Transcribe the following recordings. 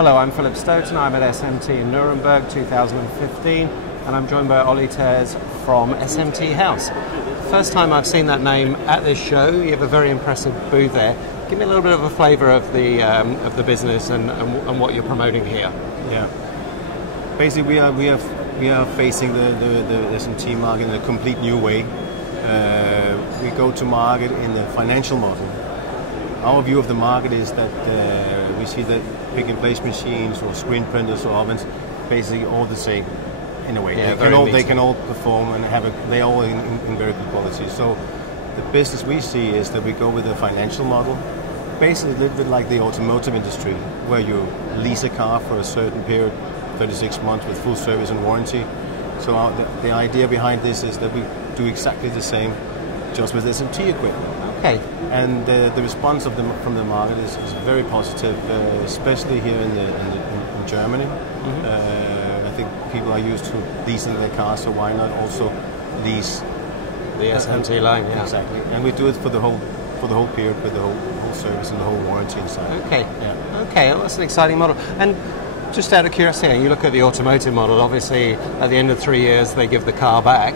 Hello, I'm Philip Stoughton. I'm at SMT in Nuremberg 2015, and I'm joined by Ollie Tears from SMT House. First time I've seen that name at this show. You have a very impressive booth there. Give me a little bit of a flavour of the business and what you're promoting here. Yeah, basically we are facing the SMT market in a complete new way. We go to market in the financial model. Our view of the market is that we see that pick-and-place machines or screen printers or ovens, basically all the same in a way. Yeah, they can all perform and they're all in very good quality. So the business we see is that we go with a financial model, basically a little bit like the automotive industry, where you lease a car for a certain period, 36 months with full service and warranty. So the idea behind this is that we do exactly the same, just with SMT equipment. Okay. And the response from the market is very positive, especially here in Germany. Mm-hmm. I think people are used to leasing their cars, so why not also lease the SMT line? Yeah, exactly. And we do it for the whole period with the whole service and the whole warranty inside. Okay. Yeah. Okay. Well, that's an exciting model. And just out of curiosity, you look at the automotive model. Obviously, at the end of 3 years, they give the car back.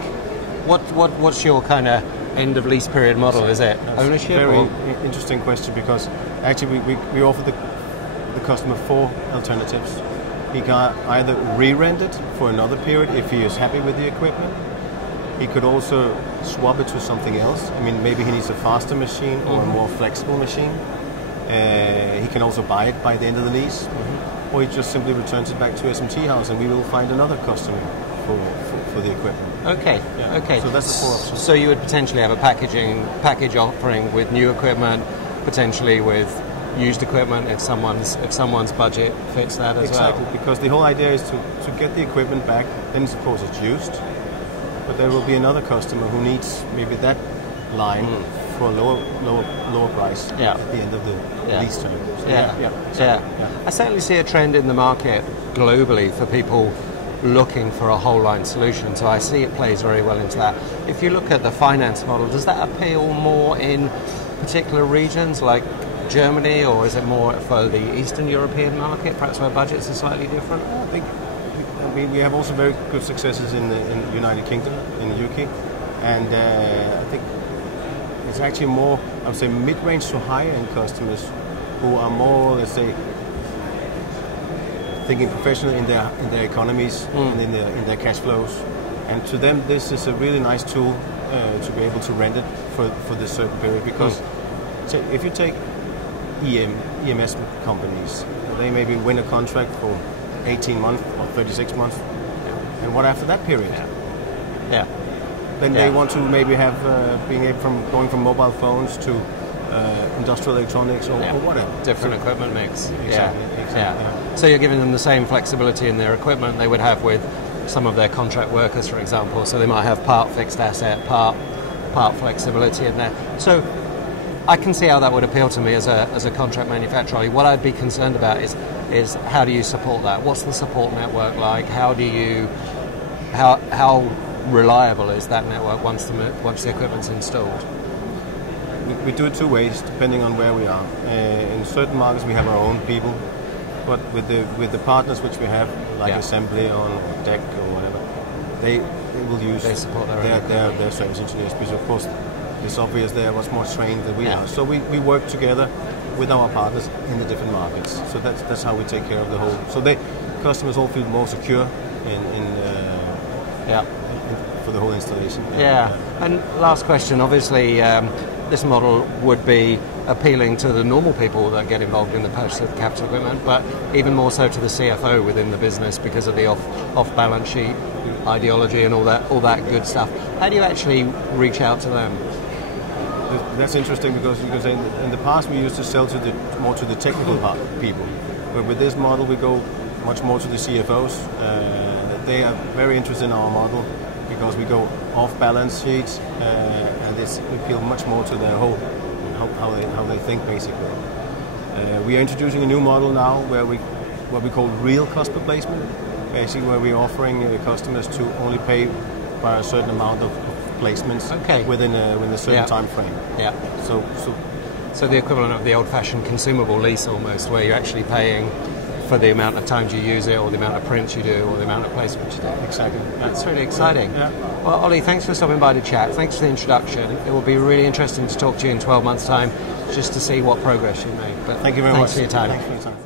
What's your kind of end of lease period model? Is it ownership? Very interesting question, because actually we offer the customer 4 alternatives. He can either re-rent it for another period if he is happy with the equipment. He could also swap it to something else. I mean, maybe he needs a faster machine or a more flexible machine. He can also buy it by the end of the lease, or he just simply returns it back to SMT House, and we will find another customer for the equipment. Okay. Yeah. Okay. So that's the 4 options. So you would potentially have a package offering with new equipment, potentially with used equipment if someone's budget fits that as well. Exactly, because the whole idea is to get the equipment back. Then suppose it's used, but there will be another customer who needs maybe that line for a lower price at the end of the lease term. So I certainly see a trend in the market globally for people looking for a whole line solution, so I see it plays very well into that. If you look at the finance model, does that appeal more in particular regions like Germany, or is it more for the Eastern European market, perhaps where budgets are slightly different? I think we have also very good successes in the United Kingdom, in the UK, and I think it's actually more, I would say, mid-range to higher-end customers who are more, let's say, thinking professionally in their economies and in their cash flows, and to them this is a really nice tool to be able to rent it for this certain period, because if you take EMS companies, they maybe win a contract for 18 months or 36 months, and what after that period? Then they want to maybe have going from mobile phones to industrial electronics or whatever. Different equipment mix. Exactly. So you're giving them the same flexibility in their equipment they would have with some of their contract workers, for example. So they might have part fixed asset, part flexibility in there. So I can see how that would appeal to me as a contract manufacturer. What I'd be concerned about is how do you support that? What's the support network like? How reliable is that network once the equipment's installed? We do it 2 ways, depending on where we are. In certain markets, we have our own people, but with the partners which we have, like Assembly or Deck or whatever, they will use their service engineers, because of course it's obvious they are much more trained than we are. So we work together with our partners in the different markets. So that's how we take care of the whole. So customers all feel more secure for the whole installation. And last question, obviously. This model would be appealing to the normal people that get involved in the purchase of the capital equipment, but even more so to the CFO within the business because of the off-balance sheet ideology and all that good stuff. How do you actually reach out to them? That's interesting, because in the past we used to sell more to the technical people, but with this model we go much more to the CFOs. They are very interested in our model, because we go off balance sheets, and we appeal much more to their whole how they think, basically. We are introducing a new model now where what we call real cost per placement, basically where we're offering customers to only pay by a certain amount of placements within a certain time frame. So the equivalent of the old-fashioned consumable lease, almost, where you're actually paying for the amount of times you use it, or the amount of prints you do, or the amount of placements you do. Exactly. That's really exciting. Yeah. Well, Ollie, thanks for stopping by to chat. Thanks for the introduction. It will be really interesting to talk to you in 12 months' time, just to see what progress you made. But thank you very much for your time. Thanks for your time.